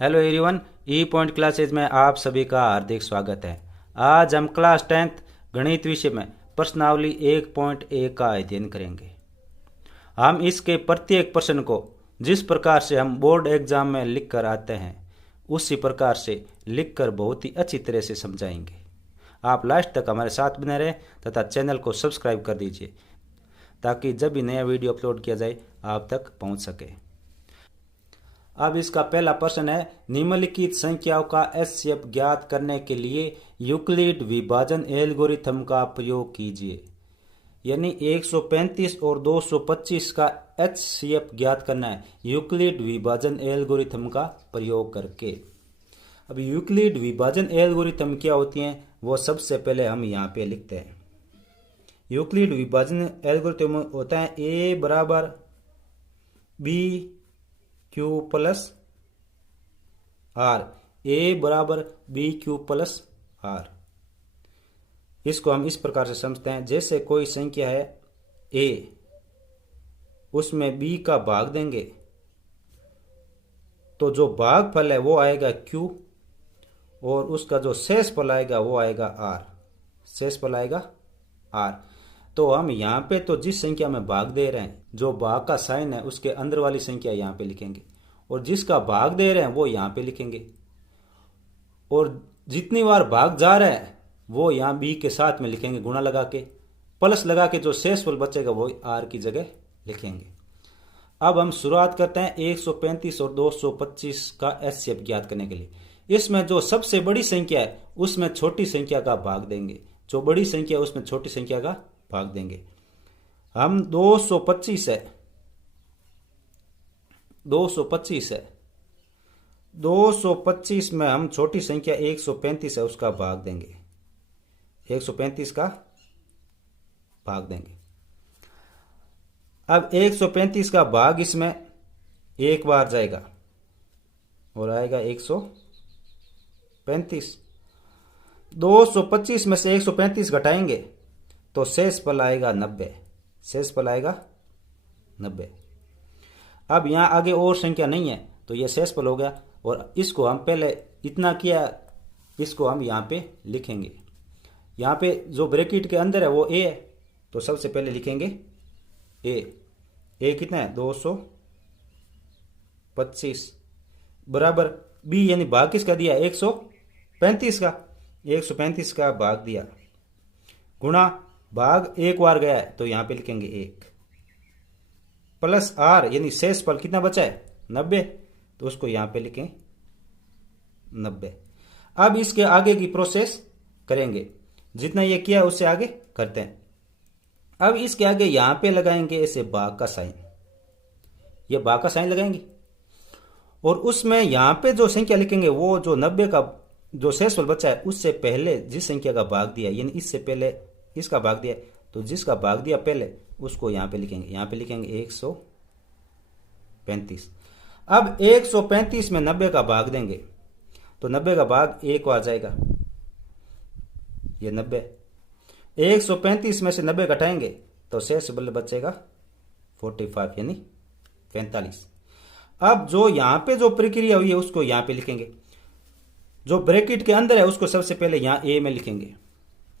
Hello everyone, ई point classes में आप सभी का हार्दिक स्वागत है। आज हम क्लास 10th गणित विषय में प्रश्नावली 1.1 का अध्ययन करेंगे। हम इसके प्रत्येक प्रश्न को जिस प्रकार से हम बोर्ड एग्जाम में लिख कर आते हैं उसी प्रकार से लिखकर बहुत ही अच्छी तरह से समझाएंगे। आप लास्ट तक हमारे साथ बने रहें तथा चैनल को सब्सक्राइब कर दीजिए ताकि जब भी नया वीडियो अपलोड किया जाए आप तक पहुंच सके। अब इसका पहला प्रश्न है, निम्नलिखित संख्याओं का एचसीएफ ज्ञात करने के लिए यूक्लिड विभाजन एल्गोरिथम का प्रयोग कीजिए। यानी 135 और 225 का एचसीएफ ज्ञात करना है यूक्लिड विभाजन एल्गोरिथम का प्रयोग करके। अब यूक्लिड विभाजन एल्गोरिथम क्या होती हैं वो सबसे पहले हम यहाँ पे लिखते हैं। यूक्लिड विभाजन एल्गोरिथम होता है ए बराबर बी क्यू प्लस आर, ए बराबर बी क्यू प्लस आर। इसको हम इस प्रकार से समझते हैं, जैसे कोई संख्या है ए, उसमें बी का भाग देंगे तो जो भागफल है वो आएगा क्यू और उसका जो शेषफल आएगा वो आएगा आर। शेषफल आएगा आर। तो हम यहाँ पे तो जिस संख्या में भाग दे रहे हैं जो भाग का साइन है उसके अंदर वाली संख्या यहाँ पे लिखेंगे और जिसका भाग दे रहे हैं वो यहाँ पे लिखेंगे और जितनी बार भाग जा रहा है वो यहाँ बी के साथ में लिखेंगे गुणा लगा के, प्लस लगा के जो शेषफल बचेगा वो आर की जगह लिखेंगे। अब हम शुरुआत करते हैं 135 और 225 का एचसीएफ ज्ञात करने के लिए। इसमें जो सबसे बड़ी संख्या है उसमें छोटी संख्या का भाग देंगे, जो बड़ी संख्या है उसमें छोटी संख्या का भाग देंगे। हम 225 है 225 में हम छोटी संख्या 135 है उसका भाग देंगे, 135 का भाग देंगे। अब 135 का भाग इसमें एक बार जाएगा और आएगा 135। 225 में से 135 घटाएंगे तो शेषफल आएगा 90। शेषफल आएगा 90। अब यहाँ आगे और संख्या नहीं है तो यह शेषफल हो गया और इसको हम पहले इतना किया, इसको हम यहाँ पे लिखेंगे। यहाँ पे जो ब्रैकेट के अंदर है वो ए है तो सबसे पहले लिखेंगे ए कितना है 225 बराबर बी, यानी भाग किसका दिया 135 का, 135 का भाग दिया गुणा भाग एक बार गया है तो यहाँ पे लिखेंगे 1 प्लस आर, यानी शेषफल कितना बचा है 90 तो उसको यहाँ पे लिखें 90। अब इसके आगे की प्रोसेस करेंगे, जितना ये किया उससे आगे करते हैं। अब इसके आगे यहाँ पे लगाएंगे ऐसे भाग का साइन, ये भाग का साइन लगाएंगे और उसमें यहाँ पे जो संख्या लिखेंगे वो जो 90 का जो शेषफल बचा है उससे पहले जिस संख्या का भाग दिया, यानी इससे पहले इसका भाग दिया तो जिसका भाग दिया पहले उसको यहाँ पे लिखेंगे, यहाँ पे लिखेंगे 135। अब 135 में 90 का भाग देंगे तो 90 का भाग एक बार जाएगा, ये 90। 135 में से 90 घटाएंगे तो शेषफल बचेगा 45 यानी 45। अब जो यहाँ पे जो प्रक्रिया हुई है उसको यहाँ पे लिखेंगे, जो ब्रैकेट के अंदर है उसको सबसे पहले यहाँ ए में लिखेंगे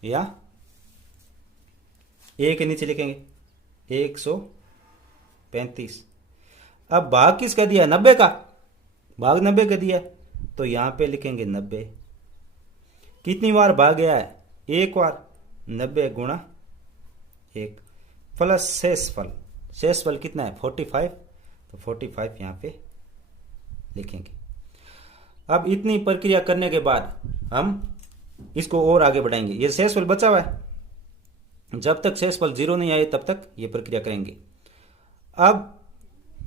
या ए के नीचे लिखेंगे 135। अब भाग किसका दिया 90 का, भाग 90 का दिया तो यहां पे लिखेंगे 90। कितनी बार भाग गया है एक बार, 90 गुणा 1 प्लस शेषफल, शेषफल कितना है 45 तो 45 यहां पे लिखेंगे। अब इतनी प्रक्रिया करने के बाद हम इसको और आगे बढ़ाएंगे। ये शेषफल बचा हुआ है, जब तक शेषफल 0 नहीं आए तब तक ये प्रक्रिया करेंगे। अब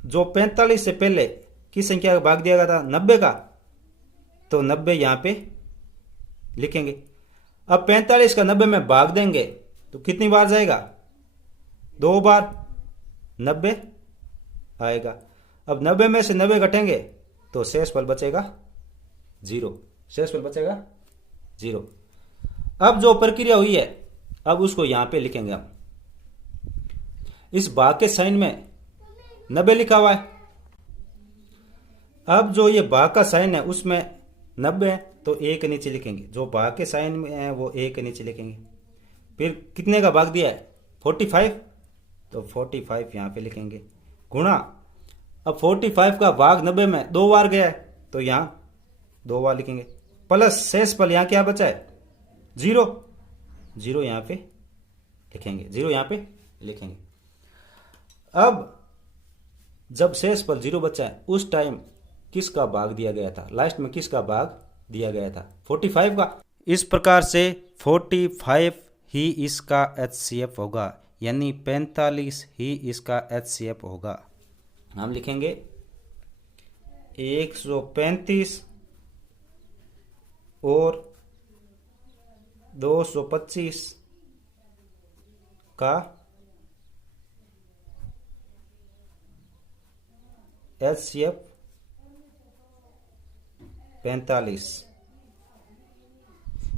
जो 45 से पहले किस संख्या का भाग दिया गया था 90 का, तो 90 यहां पे लिखेंगे। अब 45 का 90 में भाग देंगे तो कितनी बार जाएगा 2 बार 90 आएगा। अब 90 में से 90 घटेंगे तो शेषफल बचेगा 0, शेषफल बचेगा 0। अब जो प्रक्रिया हुई है अब उसको यहां पे लिखेंगे हम। इस भाग के साइन में 90 लिखा हुआ है अब जो ये भाग का साइन है उसमें 90 है तो ए के नीचे लिखेंगे, जो भाग के साइन में है वो ए के नीचे लिखेंगे। फिर कितने का भाग दिया है 45, तो 45 यहाँ पे लिखेंगे गुणा। अब 45 का भाग 90 में 2 बार गया है तो यहाँ 2 बार लिखेंगे, प्लस शेष पल यहाँ क्या बचा है 0, 0 यहाँ पे लिखेंगे, 0 यहाँ पे लिखेंगे। अब जब शेष पल 0 बचा है उस टाइम किसका भाग दिया गया था, लास्ट में किसका भाग दिया गया था 45 का। इस प्रकार से 45 ही इसका HCF होगा, यानी 45 ही इसका HCF होगा। हम लिखेंगे 135 और 225 का HCF 45,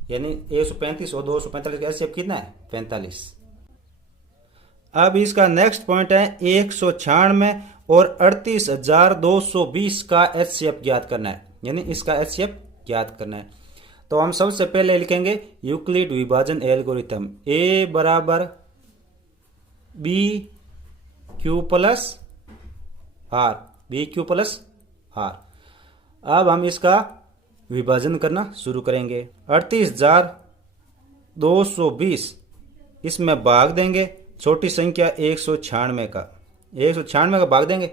यानी 135 और 245 का HCF कितना है 45। अब इसका नेक्स्ट पॉइंट है 196 और 38,220 का HCF ज्ञात करना है, यानी इसका HCF ज्ञात करना है। तो हम सबसे पहले लिखेंगे यूक्लिड विभाजन एल्गोरिथम, A बराबर B Q plus R, B Q plus R. अब हम इसका विभाजन करना शुरू करेंगे। 38,220 इसमें भाग देंगे छोटी संख्या 196 का, 196 का भाग देंगे,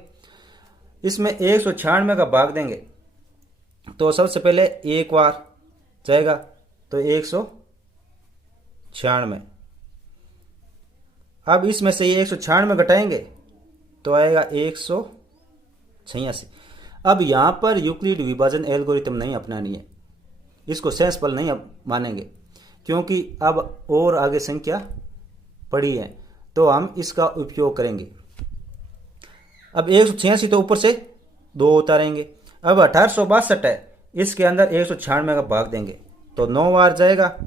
इसमें 196 का भाग देंगे तो सबसे पहले एक बार जाएगा तो 196। अब इसमें से ये 196 घटाएंगे तो आएगा 186। अब यहां पर यूक्लिड विभाजन एल्गोरिथम नहीं अपनानी है, इसको शेषफल नहीं मानेंगे क्योंकि अब और आगे संख्या पड़ी है, तो हम इसका उपयोग करेंगे। अब 186 तो ऊपर से 2 उतारेंगे। अब 1862 है, इसके अंदर 196 का भाग देंगे तो 9 बार जाएगा,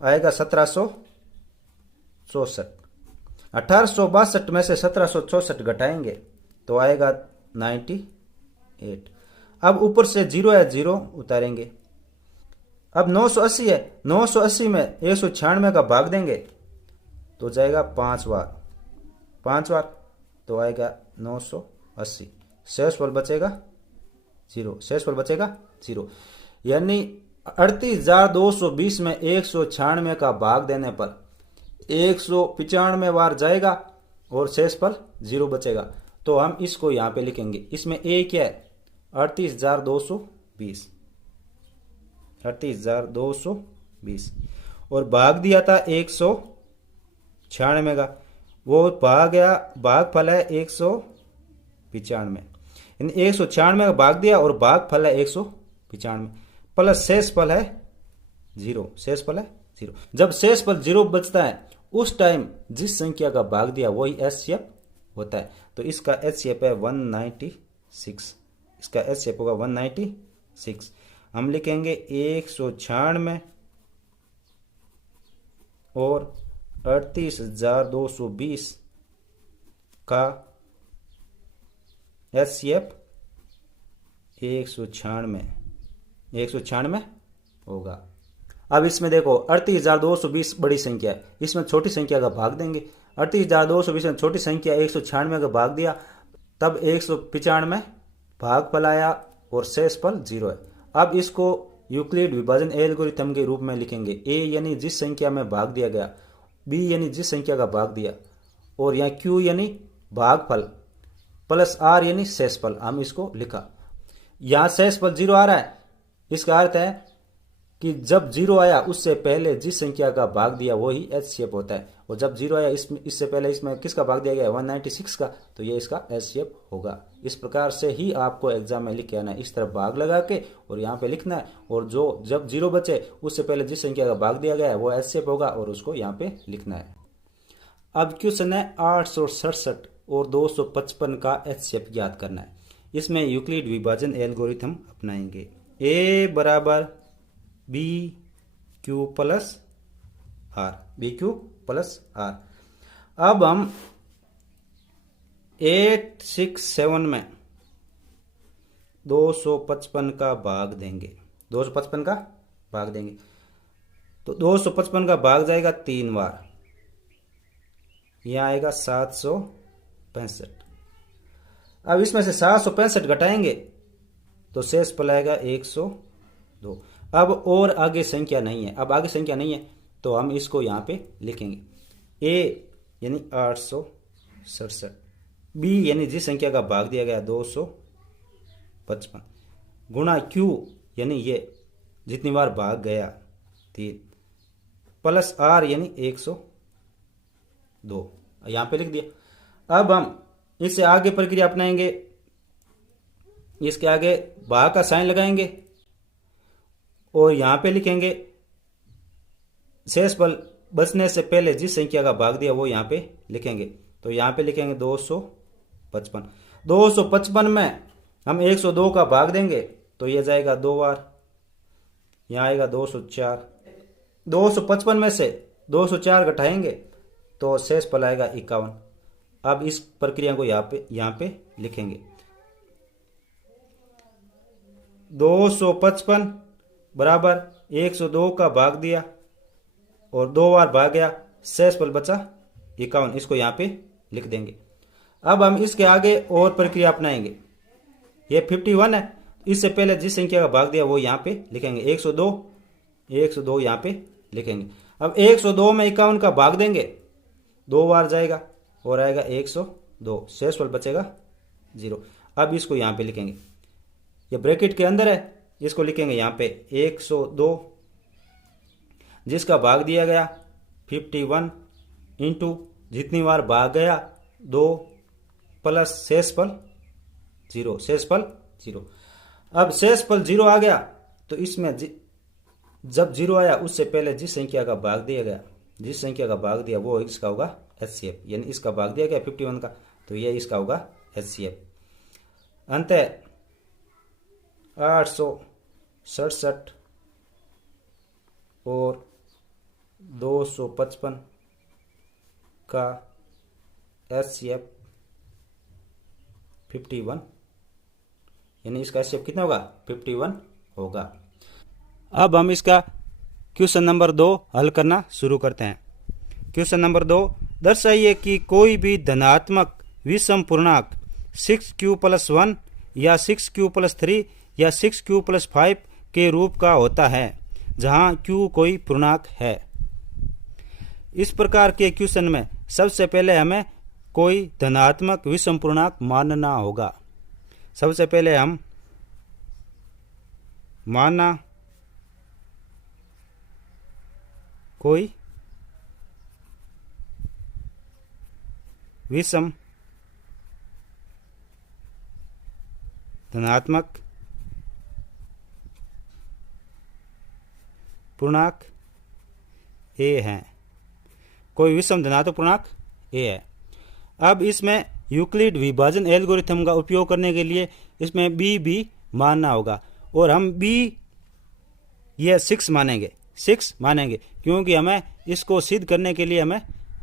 आएगा 1764। 1862 में से 1764 घटाएंगे तो आएगा 98। अब ऊपर से 0 है, 0 उतारेंगे। अब 980 है, 980 में 196 का भाग देंगे तो जाएगा 5 बार, 5 बार तो आएगा 980। शेषफल बचेगा 0, शेषफल बचेगा 0, यानी 38,220 में 196 का भाग देने पर 195 बार जाएगा और शेषफल 0 बचेगा। तो हम इसको यहां पे लिखेंगे। इसमें ए क्या है 38,220, 38,220 और भाग दिया था 196 का, वो भाग गया, भागफल है 195, यानी 196 का भाग दिया और भागफल है 195 प्लस शेषफल है 0, शेषफल है 0। जब शेषफल 0 बचता है उस टाइम जिस संख्या का भाग दिया वही HCF होता है, तो इसका HCF है 196, इसका HCF होगा 196। हम लिखेंगे 196 और 38,220 का HCF 196 होगा। अब इसमें देखो 38,220 बड़ी संख्या है, इसमें छोटी संख्या का भाग देंगे। 38,220 में छोटी संख्या 196 का भाग दिया, तब 195 भागफल आया और शेषफल 0 है। अब इसको यूक्लिड विभाजन एल्गोरिथम के रूप में लिखेंगे। A यानी जिस संख्या में भाग दिया गया, B यानी जिस संख्या का भाग दिया, और यहाँ Q यानी भागफल प्लस R यानी शेषफल। हम इसको लिखा, यहाँ शेषफल 0 आ रहा है, इसका अर्थ है कि जब 0 आया उससे पहले जिस संख्या का भाग दिया वही HCF होता है, और जब 0 आया इससे पहले इसमें किसका भाग दिया गया 196 का, तो ये इसका HCF होगा। इस प्रकार से ही आपको एग्जाम में लिख के आना है, इस तरफ भाग लगा के और यहाँ पे लिखना है, और जो जब 0 बचे उससे पहले जिस संख्या का भाग दिया गया है वो HCF होगा और उसको यहाँ पे लिखना है। अब क्वेश्चन है 867 और 255 का HCF ज्ञात करना है। इसमें यूक्लिड विभाजन एल्गोरिथम अपनाएंगे। A बराबर B Q plus R, B Q plus R. अब हम 867 में 255 का भाग देंगे, 255 का भाग देंगे तो 255 का भाग जाएगा 3 बार, यहाँ आएगा 765। अब इसमें से 765 घटाएंगे तो शेष पल आएगा 102। अब और आगे संख्या नहीं है, अब आगे संख्या नहीं है तो हम इसको यहाँ पे लिखेंगे। ए यानी 867, बी यानी जिस संख्या का भाग दिया गया 255, गुणा क्यू यानी ये जितनी बार भाग गया 3, प्लस आर यानी 102, यहाँ पे लिख दिया। अब हम इससे आगे प्रक्रिया अपनाएंगे, इसके आगे भाग का साइन लगाएंगे और यहाँ पे लिखेंगे शेषफल बचने से पहले जिस संख्या का भाग दिया वो यहाँ पे लिखेंगे। तो यहाँ पे लिखेंगे 255। 255 में हम 102 का भाग देंगे तो ये जाएगा 2 बार, यहाँ आएगा 204। 255 में से 204 घटाएंगे तो शेषफल आएगा 51। अब इस प्रक्रिया को यहाँ पे लिखेंगे। 255 बराबर 102 का भाग दिया और 2 बार भाग गया, शेषफल बचा 51, इसको यहाँ पे लिख देंगे। अब हम इसके आगे और प्रक्रिया अपनाएंगे। ये 51 है, इससे पहले जिस संख्या का भाग दिया वो यहाँ पे लिखेंगे। 102 यहाँ पे लिखेंगे। अब 102 में 51 का भाग देंगे, 2 बार जाएगा और आएगा 102, शेषफल बचेगा 0। अब इसको यहाँ पे लिखेंगे, ये ब्रैकेट के अंदर है, इसको लिखेंगे यहाँ पे 102 जिसका भाग दिया गया 51 इंटू जितनी बार भाग गया 2 प्लस शेषफल 0, शेषफल 0। अब शेषफल 0 आ गया तो इसमें जब 0 आया उससे पहले जिस संख्या का भाग दिया गया, जिस संख्या का भाग दिया वो इसका होगा एचसीएफ, यानी इसका भाग दिया गया 51 का तो ये इसका होगा एचसीएफ। अंततः 867 और 255 का एचसीएफ 51, यानी इसका एचसीएफ कितना होगा 51 होगा। अब हम इसका क्वेश्चन नंबर 2 हल करना शुरू करते हैं। क्वेश्चन नंबर 2, दर्शाइए कि कोई भी धनात्मक विषम पूर्णांक 6q+1 या 6q+3 या 6q+5 के रूप का होता है जहां q कोई पूर्णांक है। इस प्रकार के क्वेश्चन में सबसे पहले हमें कोई धनात्मक विषम पूर्णांक मानना होगा। सबसे पहले हम माना कोई विषम धनात्मक पूर्णांक ए है, कोई विषम धनात्मक पूर्णांक ए है। अब इसमें यूक्लिड विभाजन एल्गोरिथम का उपयोग करने के लिए इसमें बी भी मानना होगा और हम बी ये 6 मानेंगे क्योंकि हमें इसको सिद्ध करने के लिए हमें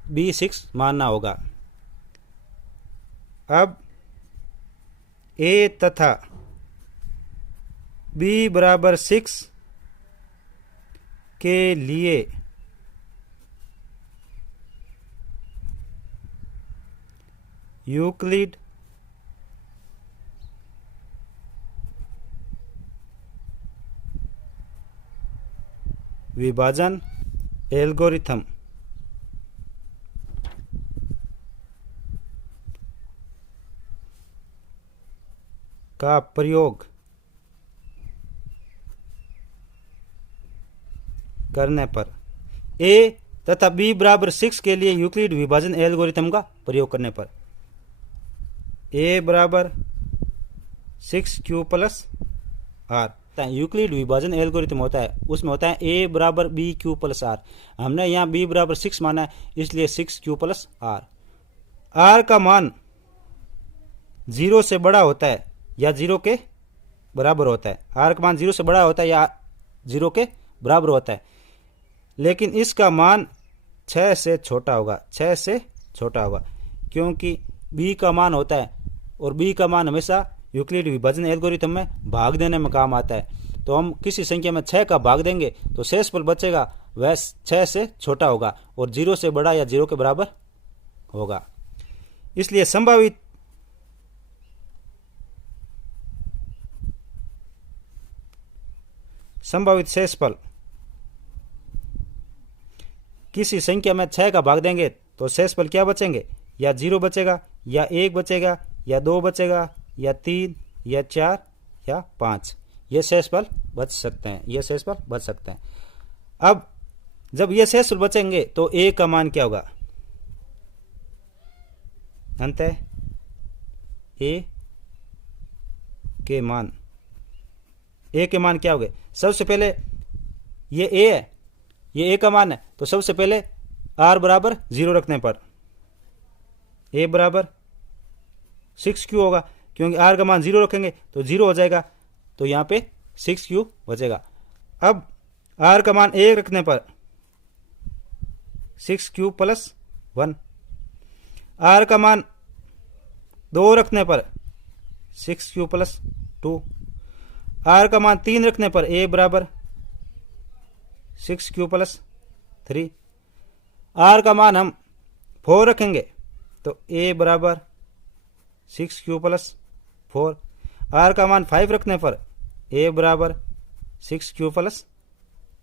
बी 6 मानना होगा। अब ए तथा बी बराबर 6 के लिए यूक्लिड विभाजन एल्गोरिथम का प्रयोग करने पर ए तथा बी बराबर 6 के लिए यूक्लिड विभाजन एल्गोरिथम का प्रयोग करने पर ए बराबर 6q+r यूक्लिड विभाजन एल्गोरिथम होता है, उसमें होता है ए बराबर bq+r। हमने यहाँ b बराबर 6 माना है इसलिए 6q+r। r का मान 0 से बड़ा होता है या 0 के बराबर होता है। r का मान 0 से बड़ा होता है या 0 के बराबर होता है, लेकिन इसका मान 6 से छोटा होगा, 6 से छोटा होगा क्योंकि b का मान होता है और b का मान हमेशा यूक्लिड विभाजन एल्गोरिथम में भाग देने में काम आता है। तो हम किसी संख्या में 6 का भाग देंगे तो शेषफल बचेगा वह 6 से छोटा होगा और 0 से बड़ा या 0 के बराबर होगा। इसलिए संभावित शेषफल किसी संख्या में 6 का भाग देंगे तो शेषफल क्या बचेंगे, या 0 बचेगा, या 1 बचेगा, या 2 बचेगा, या 3, या 4, या 5। ये शेषफल बच सकते हैं, ये शेषफल बच सकते हैं। अब जब ये शेषफल बचेंगे तो a का मान क्या होगा, अंततः a के मान क्या होंगे। सबसे पहले ये a है, ये a का मान है, तो सबसे पहले r बराबर 0 रखने पर a बराबर 6q होगा, क्योंकि r का मान 0 रखेंगे तो 0 हो जाएगा, तो यहाँ पे 6q बचेगा। अब r का मान 1 रखने पर 6q प्लस 1, r का मान 2 रखने पर 6q प्लस 2, r का मान 3 रखने पर a बराबर 6q प्लस 3, r का मान हम 4 रखेंगे तो a बराबर 6q प्लस 4, r का मान 5 रखने पर a बराबर 6q प्लस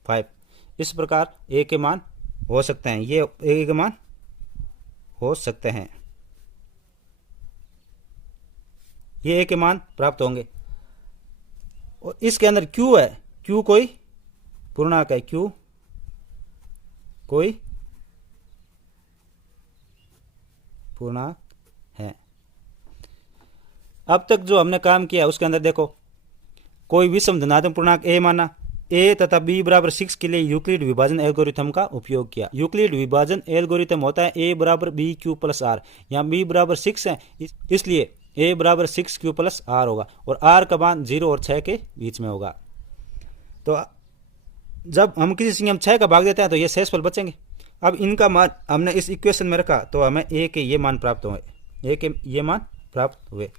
5। इस प्रकार a के मान हो सकते हैं, ये a के मान हो सकते हैं, ये a के मान प्राप्त होंगे। और इसके अंदर q है, q कोई पूर्णांक है, q कोई पूर्णांक है। अब तक जो हमने काम किया उसके अंदर देखो, कोई विषम धनात्मक पूर्णांक a माना, a तथा b बराबर 6 के लिए यूक्लिड विभाजन एल्गोरिथम का उपयोग किया। यूक्लिड विभाजन एल्गोरिथम होता है a बराबर bq प्लस r, यहाँ b बराबर 6 है इसलिए a बराबर 6q प्लस r होगा और r का मान 0 और 6 के बीच में होगा। तो जब हम किसी संख्या में 6 का भाग देते हैं तो ये शेषफल बचेंगे। अब इनका मान हमने इस इक्वेशन में रखा तो हमें a के ये मान प्राप्त हुए, a के ये मान प्राप्त हुए।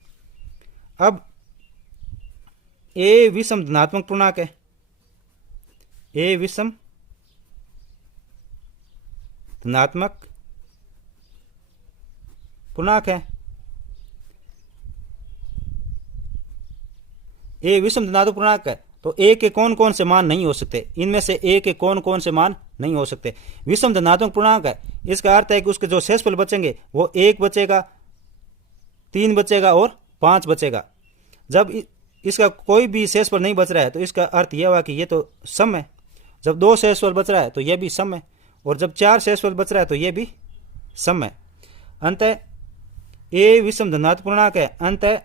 अब a विषम धनात्मक पूर्णांक है, a विषम धनात्मक पूर्णांक है, a विषम धनात्मक पूर्णांक है तो a के कौन कौन से मान नहीं हो सकते, इनमें से a के कौन कौन से मान नहीं हो सकते। विषम धनात्मक पूर्णांक है, इसका अर्थ है कि उसके जो शेषफल बचेंगे वो 1 बचेगा, 3 बचेगा और 5 बचेगा। जब इसका कोई भी शेषफल नहीं बच रहा है तो इसका अर्थ यह हुआ कि ये तो सम है। जब 2 शेषफल बच रहा है तो यह भी सम है, और जब 4 शेषफल बच रहा है तो यह भी सम है। अंतः a विषम धनात्मक पूर्णांक है, अंतः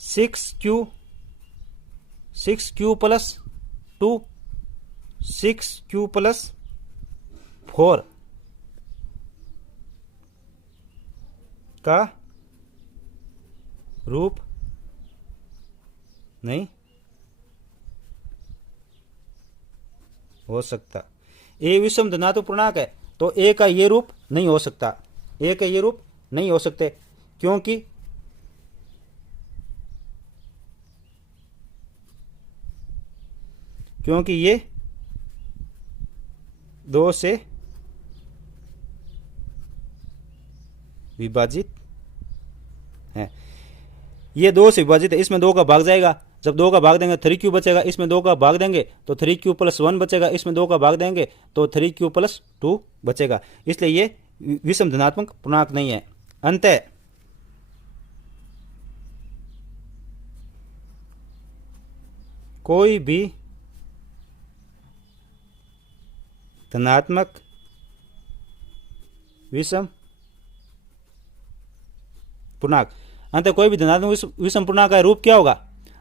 6q प्लस 2, 6q प्लस 4 का रूप नहीं हो सकता। a विषम धनात्मक पूर्णांक है तो a का ये रूप नहीं हो सकता, a का ये रूप नहीं हो सकते, क्योंकि ये 2 से विभाजित है, ये 2 से विभाजित है, इसमें 2 का भाग जाएगा, जब 2 का भाग देंगे 3q बचेगा, इसमें 2 का भाग देंगे तो 3q प्लस 1 बचेगा, इसमें 2 का भाग देंगे तो 3q प्लस 2 बचेगा, इसलिए ये विषम धनात्मक पूर्णांक नहीं है। अंतः कोई भी धनात्मक विषम पूर्णांक, अंत कोई भी धनात्मक विषम पूर्णांक का रूप क्या होगा,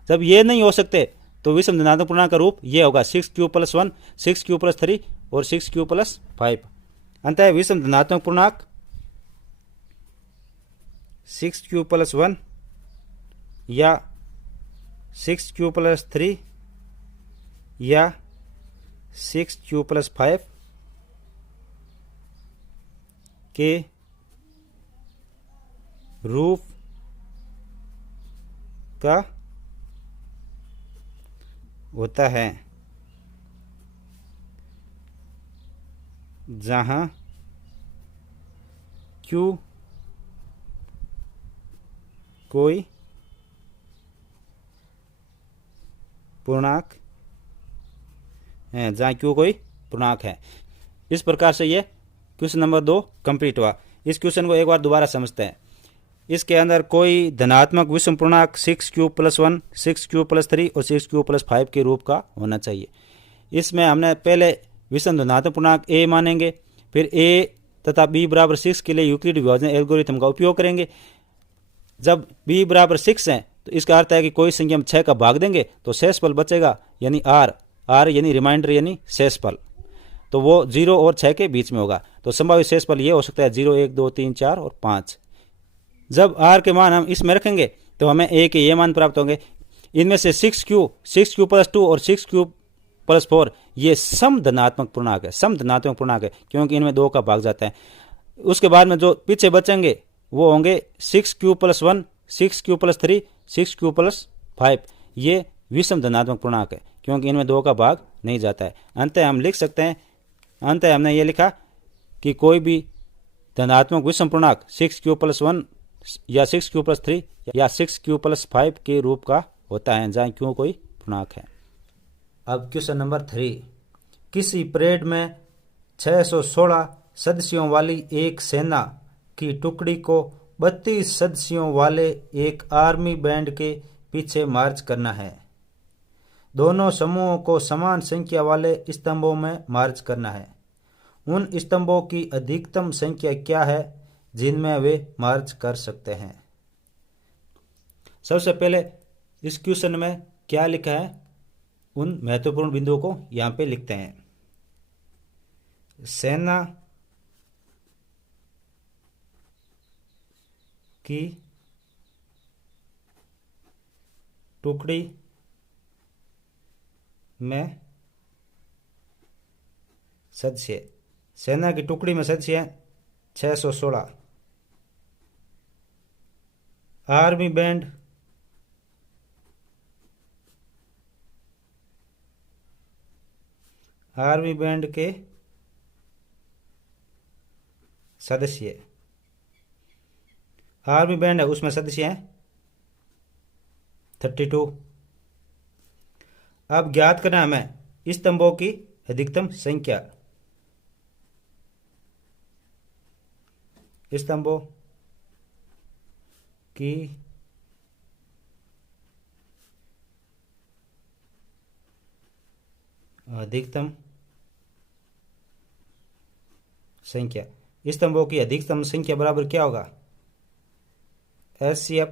जब ये नहीं हो सकते तो विषम धनात्मक पूर्णांक का रूप ये होगा 6q प्लस 1, 6q प्लस 3 और 6q प्लस 5। अंतः विषम धनात्मक पूर्णांक 6q प्लस 1 या 6q प्लस 3 या 6q प्लस 5 के रूप उसका होता है जहाँ Q कोई पूर्णांक है, जहाँ Q कोई पूर्णांक है। इस प्रकार से ये क्वेश्चन नंबर 2 कंप्लीट हुआ। इस क्वेश्चन को एक बार दोबारा समझते हैं। इसके अंदर कोई धनात्मक विषम पूर्णांक 6Q + 1, 6Q + 3 और 6Q + 5 के रूप का होना चाहिए। इसमें हमने पहले विषम धनात्मक पूर्णांक a मानेंगे, फिर a तथा b = 6 के लिए यूक्लिड विभाजन एल्गोरिथम का उपयोग करेंगे। जब b = 6 है तो इसका अर्थ है कि कोई संख्या हम 6 का भाग देंगे तो शेषफल बचेगा, यानी r यानी रिमाइंडर यानी शेषफल, तो वो 0 और 6 के बीच में होगा। तो संभावित शेषफल ये हो सकता है 0, 1, 2, 3, 4 और 5। जब r के मान हम इसमें रखेंगे तो हमें a के ये मान प्राप्त होंगे। इनमें से 6Q + 2 और 6Q + 4 ये सम धनात्मक पूर्णांक है, सम धनात्मक पूर्णांक है क्योंकि इनमें 2 का भाग जाता है। उसके बाद में जो पीछे बचेंगे वो होंगे 6Q + 1, 6Q + 3, 6Q + 5, ये विषम धनात्मक पूर्णांक है क्योंकि इनमें 2 का भाग नहीं जाता है। अंततः हम लिख सकते हैं, अंततः हमने ये लिखा कि कोई भी धनात्मक विषम पूर्णांक 6Q + 1 या 6Q + 3 या 6Q + 5 के रूप का होता है जहाँ Q कोई पूर्णांक है। अब क्वेश्चन नंबर 3, किसी परेड में 616 सदस्यों वाली एक सेना की टुकड़ी को 32 सदस्यों वाले एक आर्मी बैंड के पीछे मार्च करना है। दोनों समूहों को समान संख्या वाले स्तंभों में मार्च करना है। उन स्तंभों की अधिकतम संख्या क्या है जिनमें वे मार्च कर सकते हैं। सबसे पहले इस क्वेश्चन में क्या लिखा है, उन महत्वपूर्ण बिंदुओं को यहाँ पे लिखते हैं। सेना की टुकड़ी में सदस्य, सेना की टुकड़ी में सदस्य हैं 616। आर्मी बैंड के सदस्य, आर्मी बैंड है उसमें सदस्य हैं 32। अब ज्ञात करना हमें स्तंभों की अधिकतम संख्या। स्तंभों की अधिकतम संख्या, स्तंभों की अधिकतम संख्या बराबर क्या होगा, HCF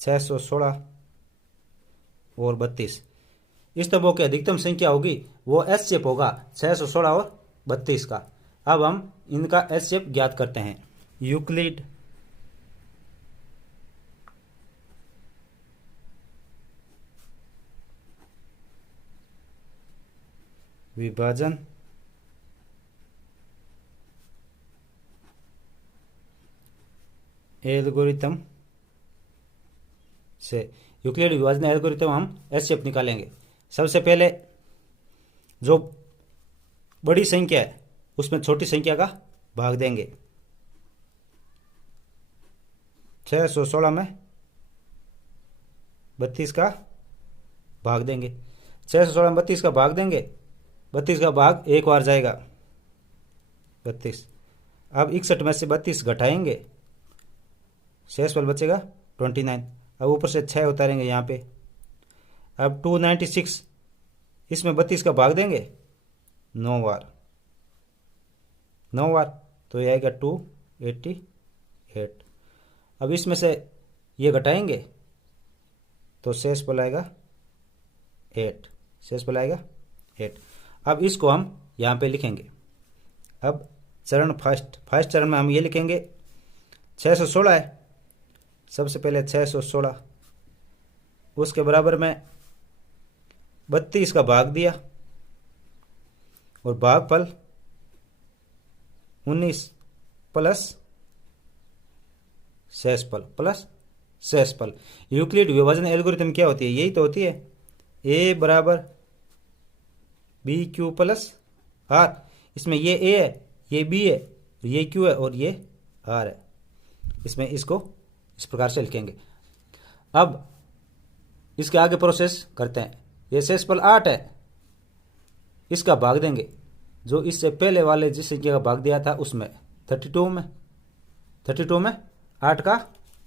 616 और 32। स्तंभों की अधिकतम संख्या होगी वो HCF होगा 616 और 32 का। अब हम इनका HCF ज्ञात करते हैं। यूक्लिड विभाजन एल्गोरिथम से, यूक्लिड विभाजन एल्गोरिथम हम HCF निकालेंगे। सबसे पहले जो बड़ी संख्या है उसमें छोटी संख्या का भाग देंगे। 616 में 32 का भाग देंगे, 616 में 32 का भाग देंगे, 32 का भाग एक बार जाएगा 32। अब 61 में से 32 घटाएंगे, शेषफल बचेगा 29। अब ऊपर से 6 उतारेंगे यहाँ पे। अब 296, इसमें 32 का भाग देंगे 9 बार, तो ये आएगा 288। अब इसमें से ये घटाएंगे तो शेषफल आएगा 8, शेषफल आएगा 8। अब इसको हम यहाँ पे लिखेंगे। अब चरण फर्स्ट चरण में हम ये लिखेंगे 616 है, सबसे पहले 616, उसके बराबर में 32 का भाग दिया और भागफल 19 प्लस शेषफल प्लस शेषफल। यूक्लिड विभाजन एल्गोरिथम क्या होती है? यही तो होती है, ए बराबर बी क्यू प्लस आर। इसमें ये ए है, ये बी है, ये क्यू है और ये आर है। इसमें इसको इस प्रकार से लिखेंगे। अब इसके आगे प्रोसेस करते हैं। ये शेषफल 8 है, इसका भाग देंगे जो इससे पहले वाले जिस संख्या का भाग दिया था उसमें 32 में 8 का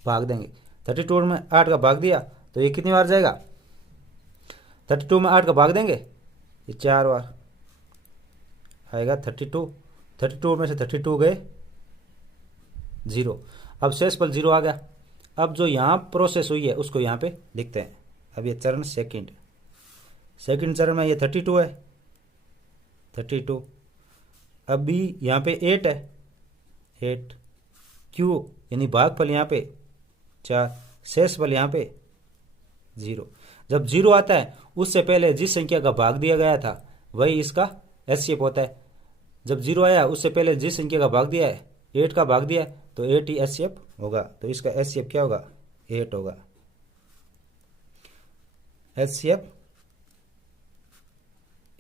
भाग देंगे। 32 में 8 का भाग दिया तो ये कितनी बार जाएगा? 32 में 8 का भाग देंगे, ये 4 बार आएगा। 32 में से 32 गए 0। अब शेषफल 0 आ गया। अब जो यहाँ प्रोसेस हुई है उसको यहाँ पे लिखते हैं। अब ये चरण सेकंड चरण में ये 32 है, 32। अब भी यहाँ पे 8 है, 8। क्यू यानी भागफल यहाँ पे 4, शेषफल यहाँ पे 0। जब 0 आता है उससे पहले जिस संख्या का भाग दिया गया था वही इसका एचसीएफ होता है। जब 0 आया उससे पहले जिस संख्या का भाग दिया है, 8 का भाग दिया है, तो 8 ही एचसीएफ होगा। तो इसका एचसीएफ क्या होगा? 8 होगा। एचसीएफ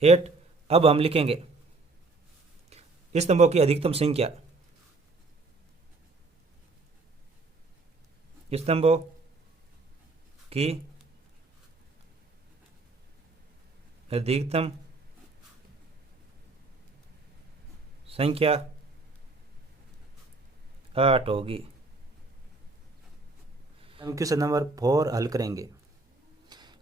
8। अब हम लिखेंगे स्तंभों की अधिकतम संख्या। स्तंभों की अधिकतम संख्या 8 होगी। हम क्वेश्चन नंबर 4 हल करेंगे।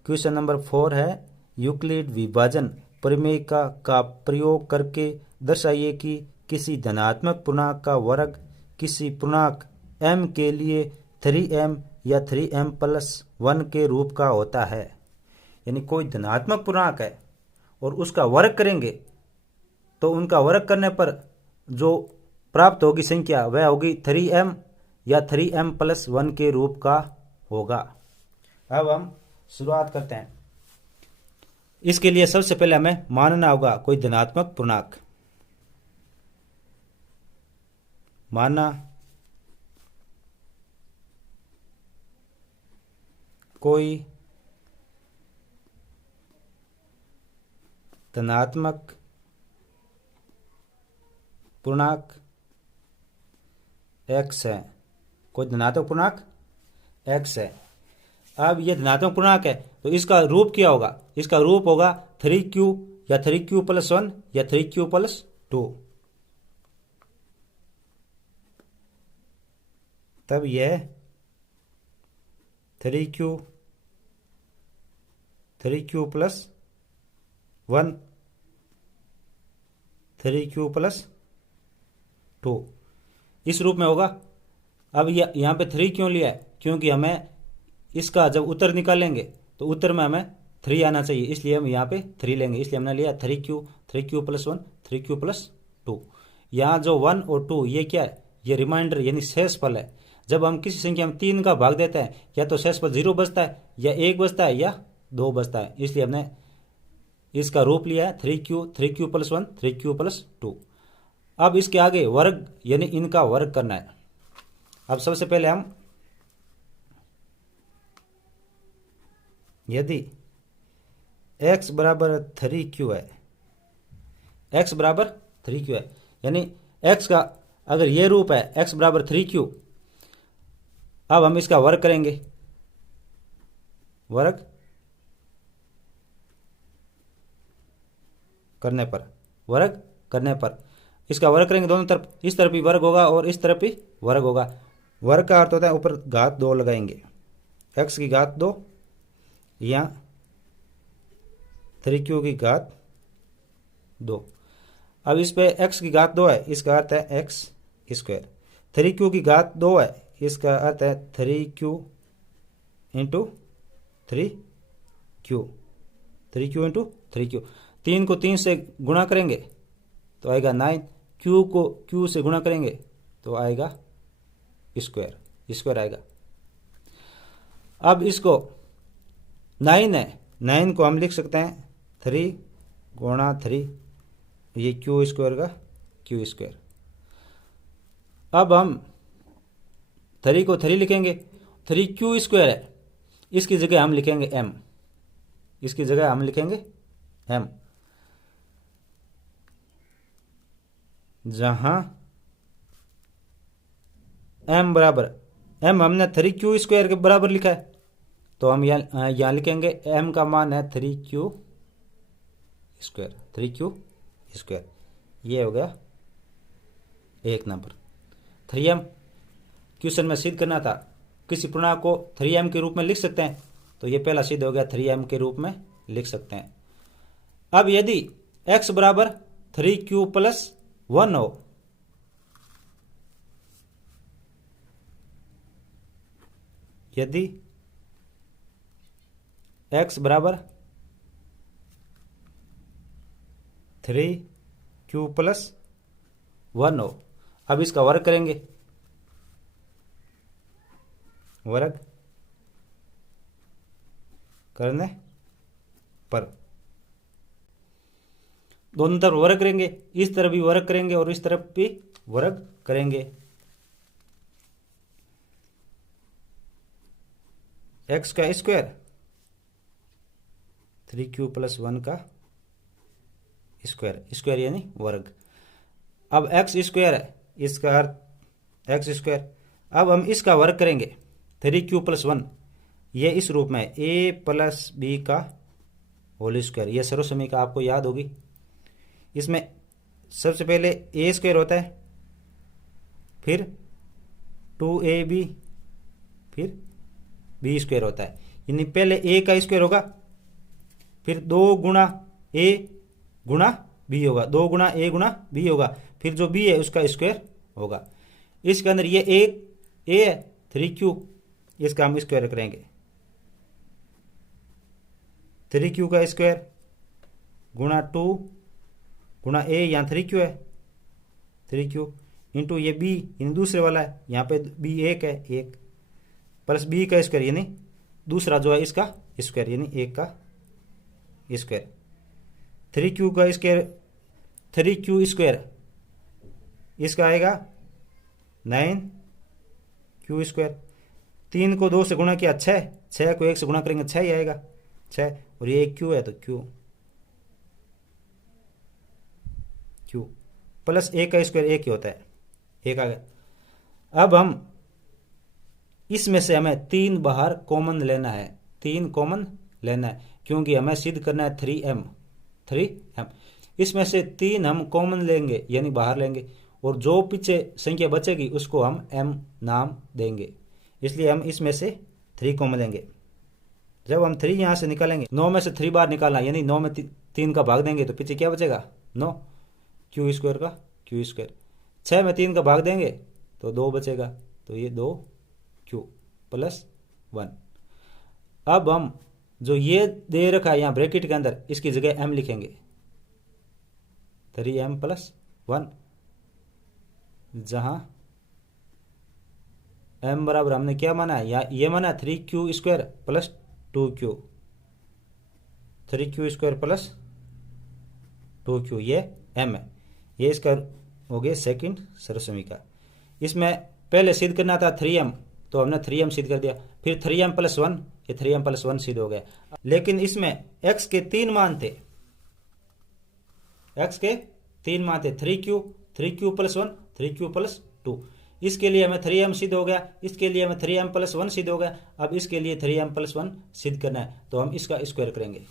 क्वेश्चन नंबर 4 है, यूक्लिड विभाजन प्रमेय का प्रयोग करके दर्शाइए कि किसी धनात्मक पूर्णांक का वर्ग किसी पूर्णांक m के लिए 3m या 3m प्लस 1 के रूप का होता है। यानी कोई धनात्मक पूर्णांक है और उसका वर्ग करेंगे तो उनका वर्ग करने पर जो प्राप्त होगी संख्या वह होगी 3m या 3m प्लस 1 के रूप का होगा। अब हम शुरुआत करते हैं। इसके लिए सबसे पहले हमें मानना होगा कोई धनात्मक पूर्णांक। माना कोई धनात्मक पूर्णांक x है। कोई धनात्मक पूर्णांक x है। अब ये धनात्मक पूर्णांक है तो इसका रूप क्या होगा? इसका रूप होगा 3q या 3q प्लस 1 या 3q प्लस 2। तब यह 3q प्लस 1 3q प्लस 2 इस रूप में होगा। अब यहाँ पे 3 क्यों लिया है? क्योंकि हमें इसका जब उत्तर निकालेंगे तो उत्तर में हमें 3 आना चाहिए, इसलिए हम यहाँ पे 3 लेंगे। इसलिए हमने लिया 3q प्लस 1 3q प्लस 2। यहाँ जो 1 और 2 ये क्या है? ये रिमाइंडर यानी शेषफल है। जब हम किसी संख्या में 3 का भाग देते हैं या तो शेषफल 0 बचता है या 1 बचता है या 2 बचता है। इसलिए हमने इसका रूप लिया है 3q प्लस 1 3q प्लस 2। अब इसके आगे वर्ग यानी इनका वर्ग करना है। अब सबसे पहले हम यदि x बराबर 3q है, x बराबर 3q है यानी x का अगर ये रूप है x बराबर 3q, अब हम इसका वर्ग करेंगे। वर्ग करने पर इसका वर्ग करेंगे दोनों तरफ। इस तरफ भी वर्ग होगा और इस तरफ भी वर्ग होगा। वर्ग का अर्थ होता है ऊपर घात 2 लगाएंगे। x की घात 2 या 3q की घात 2। अब इस पे x की घात 2 है, इसका अर्थ है x स्क्वायर। 3q की घात 2 है, इसका अर्थ है 3q into 3q 3q into 3q। 3 को 3 से गुणा करेंगे तो आएगा 9। q को q से गुणा करेंगे तो आएगा स्क्वायर आएगा। अब इसको 9 है, 9 को हम लिख सकते हैं 3 गुणा 3, ये q स्क्वायर का q स्क्वायर। अब हम 3 को 3 लिखेंगे। 3q² है, इसकी जगह हम लिखेंगे m, इसकी जगह हम लिखेंगे m, जहां m बराबर, m हमने 3q² के बराबर लिखा है, तो हम यहाँ लिखेंगे m का मान है 3q², 3q²। ये हो गया एक नंबर। 3m क्वेश्चन में सिद्ध करना था, किसी पूर्णांक को 3m के रूप में लिख सकते हैं, तो ये पहला सिद्ध हो गया, 3m के रूप में लिख सकते हैं। अब यदि x बराबर 3q+1 हो, यदि x बराबर 3q+1 हो, अब इसका वर्ग करेंगे, वर्ग करने पर दोनों तरफ वर्ग करेंगे, इस तरफ भी वर्ग करेंगे और इस तरफ भी वर्ग करेंगे। x का स्क्वायर 3q+1 का स्क्वायर, स्क्वायर यानी वर्ग। अब x² है, इसका अर्थ x²। अब हम इसका वर्ग करेंगे 3q+1, ये इस रूप में a + b का होल स्क्वायर, यह सर्वसमीका आपको याद होगी। इसमें सबसे पहले a² होता है, फिर 2ab, फिर b² होता है, यानी पहले a का स्क्वायर होगा, फिर 2 गुणा a गुणा b होगा, 2 गुणा a गुणा b होगा, फिर जो b है उसका स्क्वायर होगा। इसके अंदर ये a है 3q, इसका हम स्क्वायर करेंगे, 3q का स्क्वायर गुणा 2 गुणा a, यहाँ 3q है, 3q इंटू ये b, यानी दूसरे वाला है, यहाँ पे b 1 है, 1 प्लस b का स्क्वायर यानी दूसरा जो है इसका स्क्वायर, यानी 1 का स्क्वायर। 3q का स्क्वायर, 3q², इसका आएगा 9q²। 3 को 2 से गुणा किया 6, 6 को 1 से गुणा करेंगे 6 ही आएगा, 6, और ये q है तो q प्लस a का स्क्वायर 1 ही होता है, 1 आ गया। अब हम इसमें से हमें 3 बाहर कॉमन लेना है, 3 कॉमन लेना है, क्योंकि हमें सिद्ध करना है 3m। इसमें से 3 हम कॉमन लेंगे यानी बाहर लेंगे, और जो पीछे संख्या बचेगी उसको हम m नाम देंगे, इसलिए हम इसमें से 3 कॉमन लेंगे। जब हम 3 यहाँ से निकालेंगे, 9 में से 3 बार निकालना, यानी 9 में 3 का भाग देंगे तो पीछे क्या बचेगा, 9, q² का q²। 6 में 3 का भाग देंगे तो 2 बचेगा, तो ये 2q+1। अब हम जो ये दे रखा है यहाँ ब्रैकेट के अंदर, इसकी जगह m लिखेंगे, 3m+1, जहां m बराबर हमने क्या माना है, या ये माना 3q² + 2q, 3q² + 2q, ये m है, ये इसका हो गया सेकंड सर्वसमीका। इसमें पहले सिद्ध करना था 3m, तो हमने 3m सिद्ध कर दिया, फिर 3m+1, ये 3m+1 सिद्ध हो गया। लेकिन इसमें x के 3 मान थे, x के 3 मान थे, 3q, 3q+1, 3q+2, इसके लिए हमें 3m सिद्ध हो गया, इसके लिए हमें 3m+1 सिद्ध हो गया। अब इसके लिए 3m+1 सिद्ध करना है, तो हम इसका स्क्वायर करेंगे।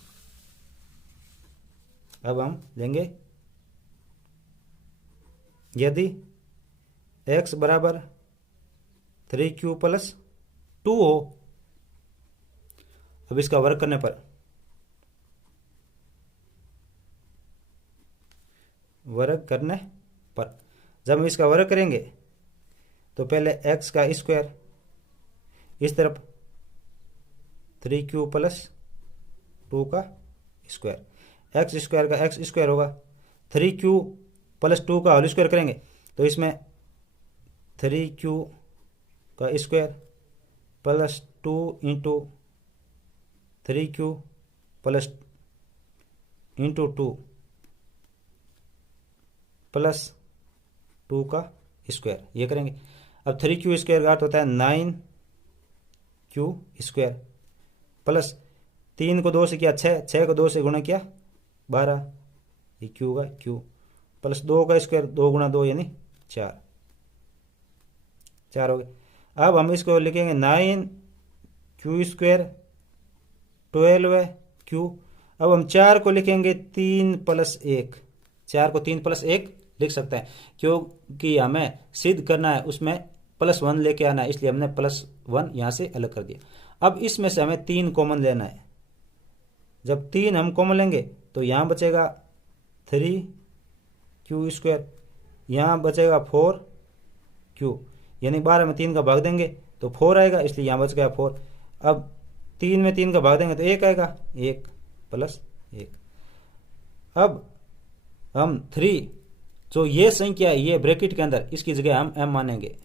अब हम लेंगे, यदि x बराबर 3q+2 हो, अब इसका वर्ग करने पर, जब हम इसका वर्ग करेंगे तो पहले x का स्क्वायर, इस तरफ 3q+2 का स्क्वायर, x² का x² होगा, 3q+2 का होल स्क्वायर करेंगे तो इसमें 3q का square plus 2 into 3q plus into 2 plus 2 का स्क्वायर, ये करेंगे। अब 3q² का अर्थ होता है 9 क्यू स्क्वायर प्लस 3 को 2 से किया 6, 6 को 2 से गुणा किया 12, ये क्यू का क्यू प्लस 2 का स्क्वायर 2 गुणा 2 यानी 4, 4 हो गए। अब हम इसको लिखेंगे 9 क्यू स्क्वायर 12 है क्यू। अब हम 4 को लिखेंगे 3 प्लस 1, 4 को 3 प्लस 1 लिख सकते हैं क्योंकि हमें सिद्ध करना है उसमें +1 लेके आना है, इसलिए हमने +1 यहाँ से अलग कर दिया। अब इसमें से हमें 3 कॉमन लेना है। जब 3 हम कॉमन लेंगे तो यहाँ बचेगा 3 क्यू स्क्वायर, यहाँ बचेगा 4 क्यू, यानी 12 में 3 का भाग देंगे तो 4 आएगा, इसलिए यहाँ बच गया 4। अब 3 में 3 का भाग देंगे तो 1 आएगा, 1 प्लस 1। अब हम 3 जो ये संख्या है ये ब्रैकेट के अंदर, इसकी जगह हम m मानेंगे,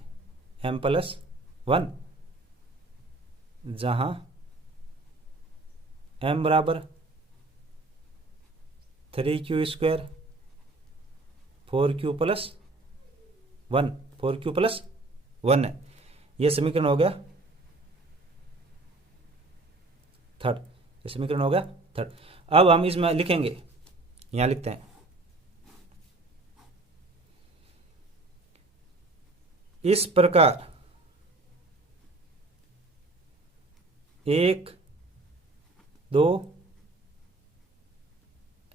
m+1, जहां m बराबर 3q square 4q plus 1, 4q plus 1 है। यह समीकरण हो गया थर्ड, ये समीकरण हो गया थर्ड। अब हम इसमें लिखेंगे, यहां लिखते हैं इस प्रकार 1, 2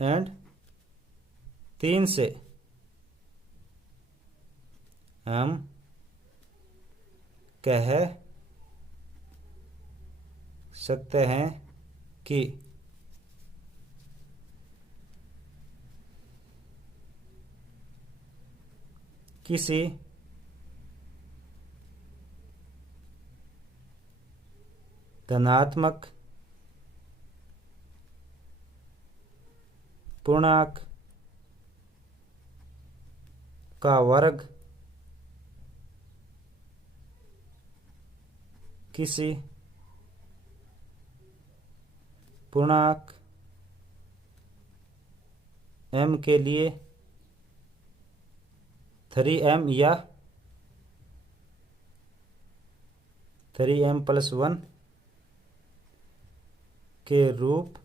एंड 3 से हम कह सकते हैं कि किसी धनात्मक पूर्णांक का वर्ग किसी पूर्णांक m के लिए 3m या 3m+1 के रूप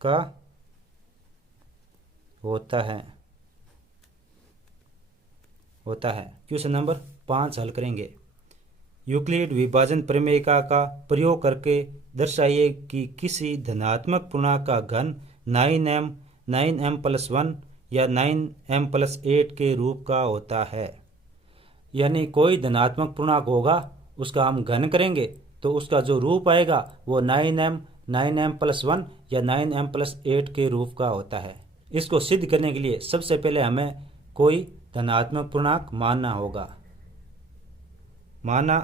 का होता है। क्वेश्चन नंबर 5 हल करेंगे। यूक्लिड विभाजन प्रमेयिका का प्रयोग करके दर्शाइए कि किसी धनात्मक पूर्णांक का घन 9m 9m+1 या 9m+8 के रूप का होता है। यानी कोई धनात्मक पूर्णांक होगा, उसका हम घन करेंगे तो उसका जो रूप आएगा वो 9m 9m+1 या 9m+8 के रूप का होता है। इसको सिद्ध करने के लिए सबसे पहले हमें कोई धनात्मक पूर्णांक मानना होगा। माना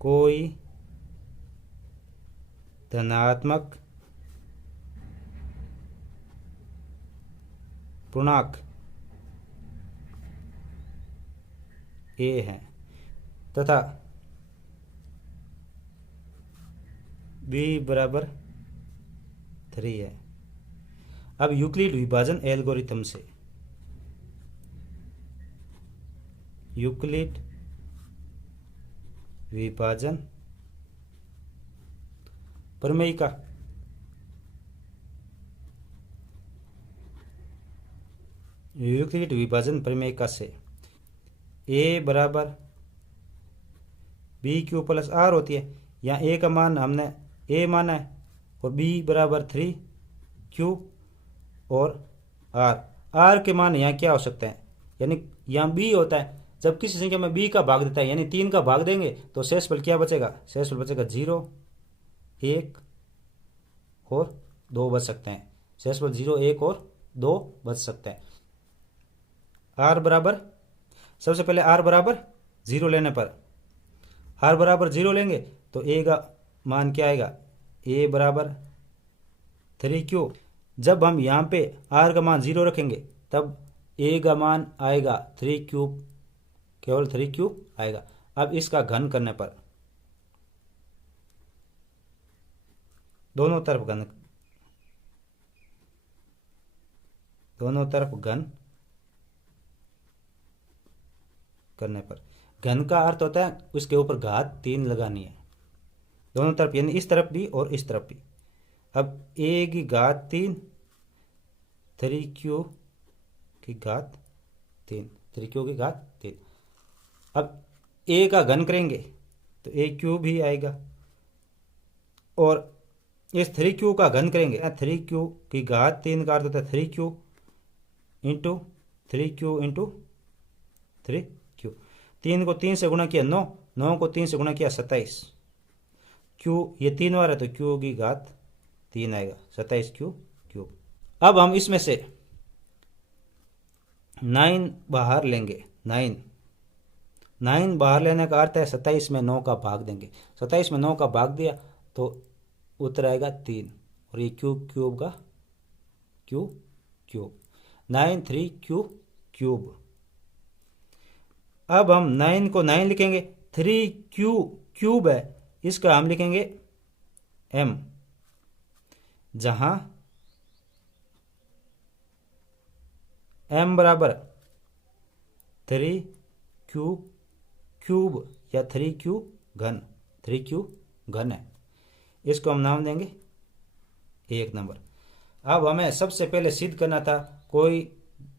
कोई धनात्मक पूर्णांक a है तथा b बराबर 3 है। अब यूक्लिड विभाजन एल्गोरिथम से यूक्लिड विभाजन प्रमेयिका यूक्लिड विभाजन प्रमेयिका से a बराबर BQ प्लस R होती है। यहाँ a का मान हमने a माना है और b बराबर 3Q और R के मान यहाँ क्या हो सकते हैं, यानी यहाँ b होता है। जब किसी संख्या में b का भाग देता है यानी 3 का भाग देंगे तो शेषफल क्या बचेगा, शेषफल बचेगा 0, 1 और 2 बच सकते हैं। शेषफल 0, 1 और 2 बच सकते हैं। R बराबर, सबसे पहले R बराबर 0 लेने पर R बराबर 0 लेंगे तो a का मान क्या आएगा, a बराबर 3Q। जब हम यहाँ पे R का मान 0 रखेंगे तब a का मान आएगा 3Q, केवल 3Q आएगा। अब इसका घन करने पर दोनों तरफ घन दोनों तरफ घन करने पर, घन का अर्थ होता है उसके ऊपर घात 3 लगानी है दोनों तरफ, यानी इस तरफ भी और इस तरफ भी। अब ए की घात 3, 3q की घात 3, 3q की घात 3। अब ए का घन करेंगे तो ए क्यूब ही आएगा, और इस 3q का घन करेंगे, 3q की घात 3 का अर्थ होता है 3q into 3q into 3q। 3 को 3 से गुणा किया 9, 9 को 3 से गुणा किया 27, q ये 3 बार है तो q की घात 3 आएगा, 27q क्यूब। अब हम इसमें से 9 बाहर लेंगे, 9 बाहर लेने का अर्थ है 27 में 9 का भाग देंगे, 27 में 9 का भाग दिया तो उत्तर आएगा 3, और ये क्यूब क्यूब का क्यूब 9 3q क्यूब। अब हम 9 को 9 लिखेंगे, 3q क्यूब है इसका हम लिखेंगे m, जहां m बराबर 3q क्यूब या 3q घन, 3q घन है, इसको हम नाम देंगे 1 नंबर। अब हमें सबसे पहले सिद्ध करना था कोई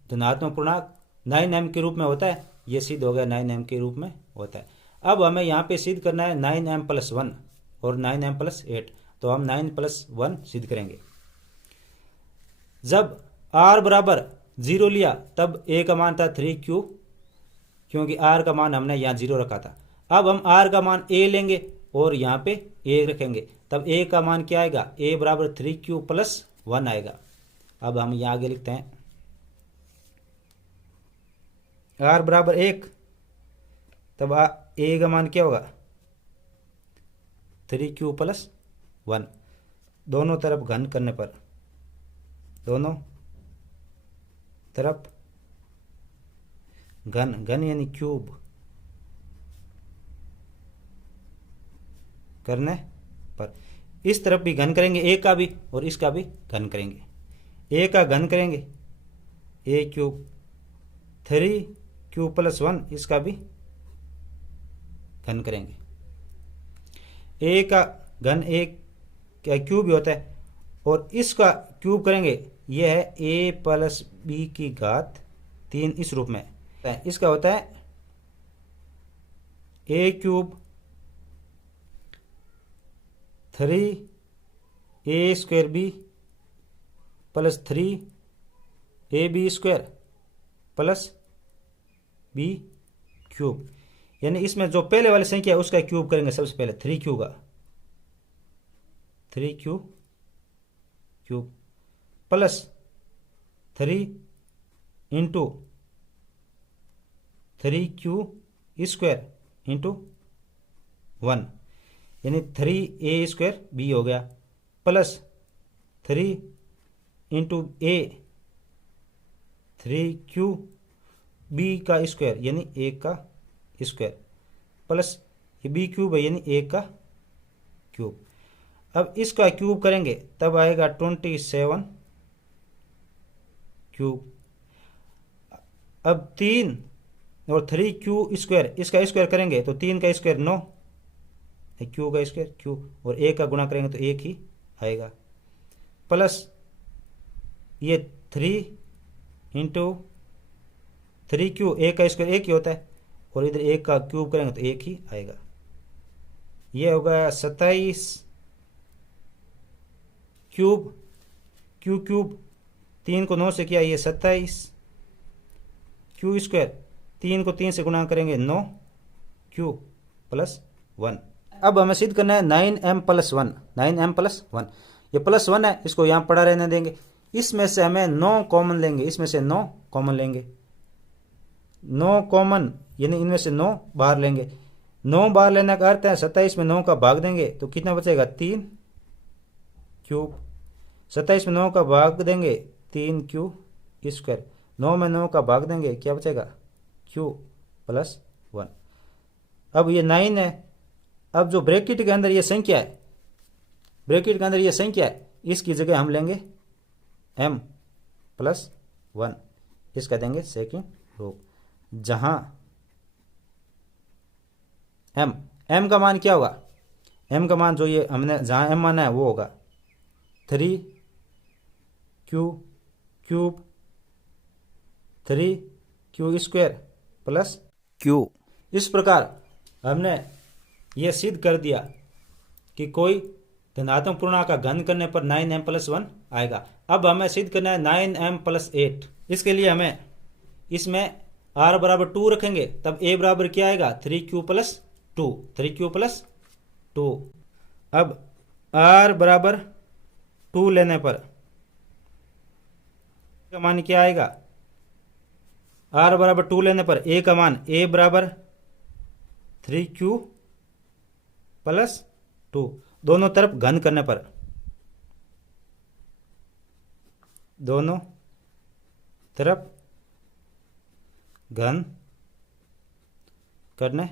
धनात्मक पूर्णांक 9m के रूप में होता है, ये सिद्ध हो गया 9m के रूप में होता है। अब हमें यहाँ पे सिद्ध करना है 9m + 1 और 9m + 8, तो हम 9 + 1 सिद्ध करेंगे। जब r बराबर 0 लिया तब a का मान था 3q, क्योंकि r का मान हमने यहाँ 0 रखा था। अब हम r का मान a लेंगे और यहाँ पे a रखेंगे, तब a का मान क्या आएगा, a बराबर 3q + 1 आएगा। अब हम यहाँ आगे लिखते हैं r बराबर 1, तब a का मान क्या होगा 3q + 1, दोनों तरफ घन करने पर, दोनों तरफ घन, घन यानी क्यूब करने पर, इस तरफ भी घन करेंगे a का भी और इसका भी घन करेंगे, a का घन करेंगे a क्यूब, 3q + 1 इसका भी घन करेंगे, a का घन a क्या क्यूब भी होता है, और इसका क्यूब करेंगे, यह है a + b की घात 3 इस रूप में, इसका होता है a cube 3a² b + 3ab² + b cube, यानी इसमें जो पहले वाली संख्या है उसका क्यूब करेंगे सबसे पहले, 3q का 3q cube plus 3 into 3q² into 1, यानी 3a² b हो गया, plus 3 into a 3q b का स्क्वायर यानी 1 का स्क्वायर, प्लस ये b क्यूब है यानी 1 का क्यूब। अब इसका क्यूब करेंगे तब आएगा 27 क्यूब। अब 3 और 3q² इसका स्क्वायर करेंगे तो 3 का स्क्वायर 9, क्यू का स्क्वायर क्यूब, और 1 का गुणा करेंगे तो 1 ही आएगा, प्लस ये 3 इंटू 3q, 1 का स्क्वायर 1 ही होता है, और इधर 1 का क्यूब करेंगे तो 1 ही आएगा, ये होगा 27 क्यूब, क्यूब 3 को 9 से किया, ये 27 q², 3 को 3 से गुणा करेंगे 9 q + 1। अब हमें सिद्ध करना है 9m + 1, 9m + 1, ये +1 है इसको यहाँ पड़ा रहने देंगे, इसमें से हमें 9 कॉमन लेंगे, इसमें से 9 कॉमन लेंगे, 9 कॉमन यानी इनमें से 9 बाहर लेंगे, 9 बाहर लेने का अर्थ है 27 में 9 का भाग देंगे तो कितना बचेगा 3 क्यूब, 27 में 9 का भाग देंगे 3q², 9 में 9 का भाग देंगे क्या बचेगा q + 1। अब ये 9 है, अब जो ब्रैकेट के अंदर ये संख्या है, ब्रैकेट के अंदर ये संख्या है, इसकी जगह हम लेंगे m + 1, इसका देंगे सेकंड रूप, जहां m का मान क्या होगा, m का मान जो ये हमने जहां m माना है वो होगा 3q cube 3q square plus q। इस प्रकार हमने ये सिद्ध कर दिया कि कोई धनात्मक पूर्णांक का घन करने पर 9m + 1 आएगा। अब हमें सिद्ध करना है 9m + 8। इसके लिए हमें इसमें r बराबर 2 रखेंगे, तब a बराबर क्या आएगा 3q + 2, 3q + 2। अब r बराबर 2 लेने पर का मान क्या आएगा, r बराबर 2 लेने पर a का मान a बराबर 3q + 2, दोनों तरफ घन करने पर, दोनों तरफ घन करने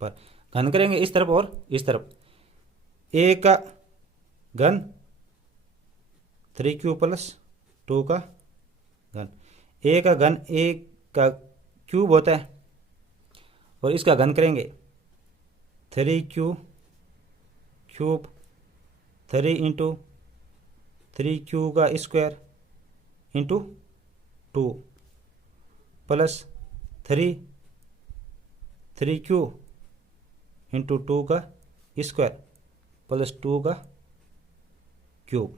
पर, घन करेंगे इस तरफ और इस तरफ, a का घन 3q + 2 का घन, a का घन a का क्यूब होता है और इसका घन करेंगे 3q क्यूब 3 × 3q का square into 2 plus 3q into 2 का स्क्वायर प्लस 2 का क्यूब।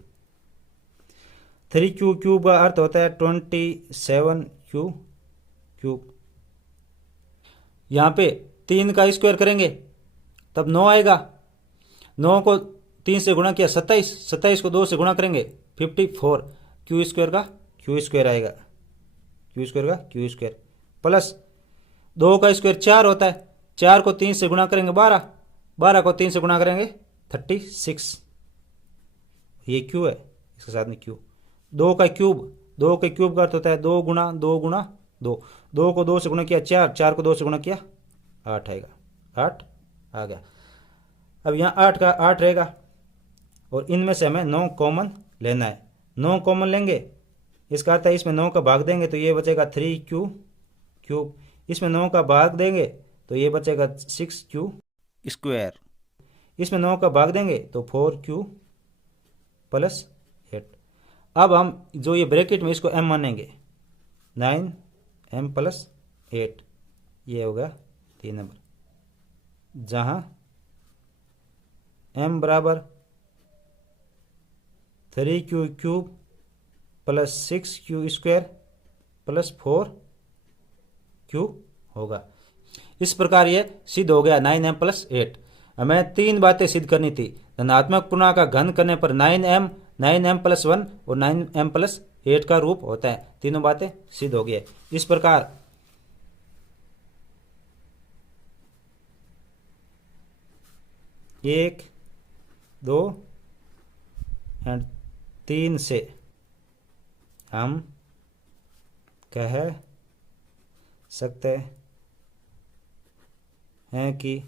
3q क्यूब का अर्थ होता है 27q क्यूब। यहाँ पे 3 का स्क्वायर करेंगे तब 9 आएगा, 9 को 3 से गुणा किया 27, 27 को 2 से गुणा करेंगे 54, क्यू स्क्वायर का क्यू स्क्वायर आएगा, क्यू स्क्वायर का क्यू स्क्वायर प्लस 2 का स्क्वायर 4 होता है, 4 को 3 से गुणा करेंगे 12, 12 को 3 से गुणा करेंगे 36, ये क्यू है, इसके साथ में क्यू। 2 का क्यूब, 2 के क्यूब का अर्थ होता है 2 गुणा 2 गुणा 2, 2 को 2 से गुणा किया 4, 4 को 2 से गुणा किया 8 आएगा, 8 आ गया। अब यहाँ 8 का 8 रहेगा और इनमें से हमें 9 कॉमन लेना है, 9 कॉमन लेंगे, इसका अर्थ है इसमें 9 का भाग देंगे तो ये बचेगा 3q क्यूब, इसमें 9 का भाग देंगे तो ये बचेगा 6q स्क्वायर, इसमें 9 का भाग देंगे तो 4q + 8। अब हम जो ये ब्रैकेट में इसको m मानेंगे, 9m + 8, ये होगा 3 नंबर, जहां m बराबर 3q cube plus 6q square plus 4q होगा। इस प्रकार ये सिद्ध हो गया 9m + 8। हमें 3 बातें सिद्ध करनी थी, धनात्मक पूर्णांक का घन करने पर 9m, 9m + 1 और 9m + 8 का रूप होता है। तीनों बातें सिद्ध हो गई। इस प्रकार 1, 2 और 3 से हम कह सकते हैं कि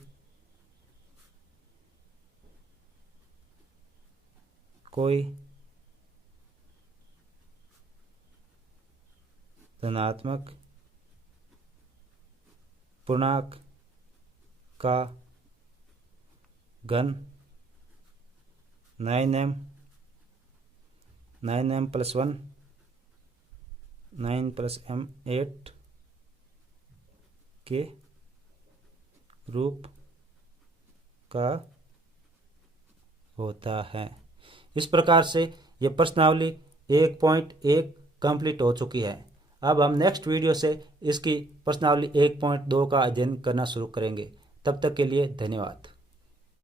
कोई धनात्मक पूर्णांक का घन 9m, 9m + 1, 9 + m 8 के रूप का होता है। इस प्रकार से ये प्रश्नावली 1.1 कंप्लीट हो चुकी है। अब हम नेक्स्ट वीडियो से इसकी प्रश्नावली 1.2 का अध्ययन करना शुरू करेंगे। तब तक के लिए धन्यवाद।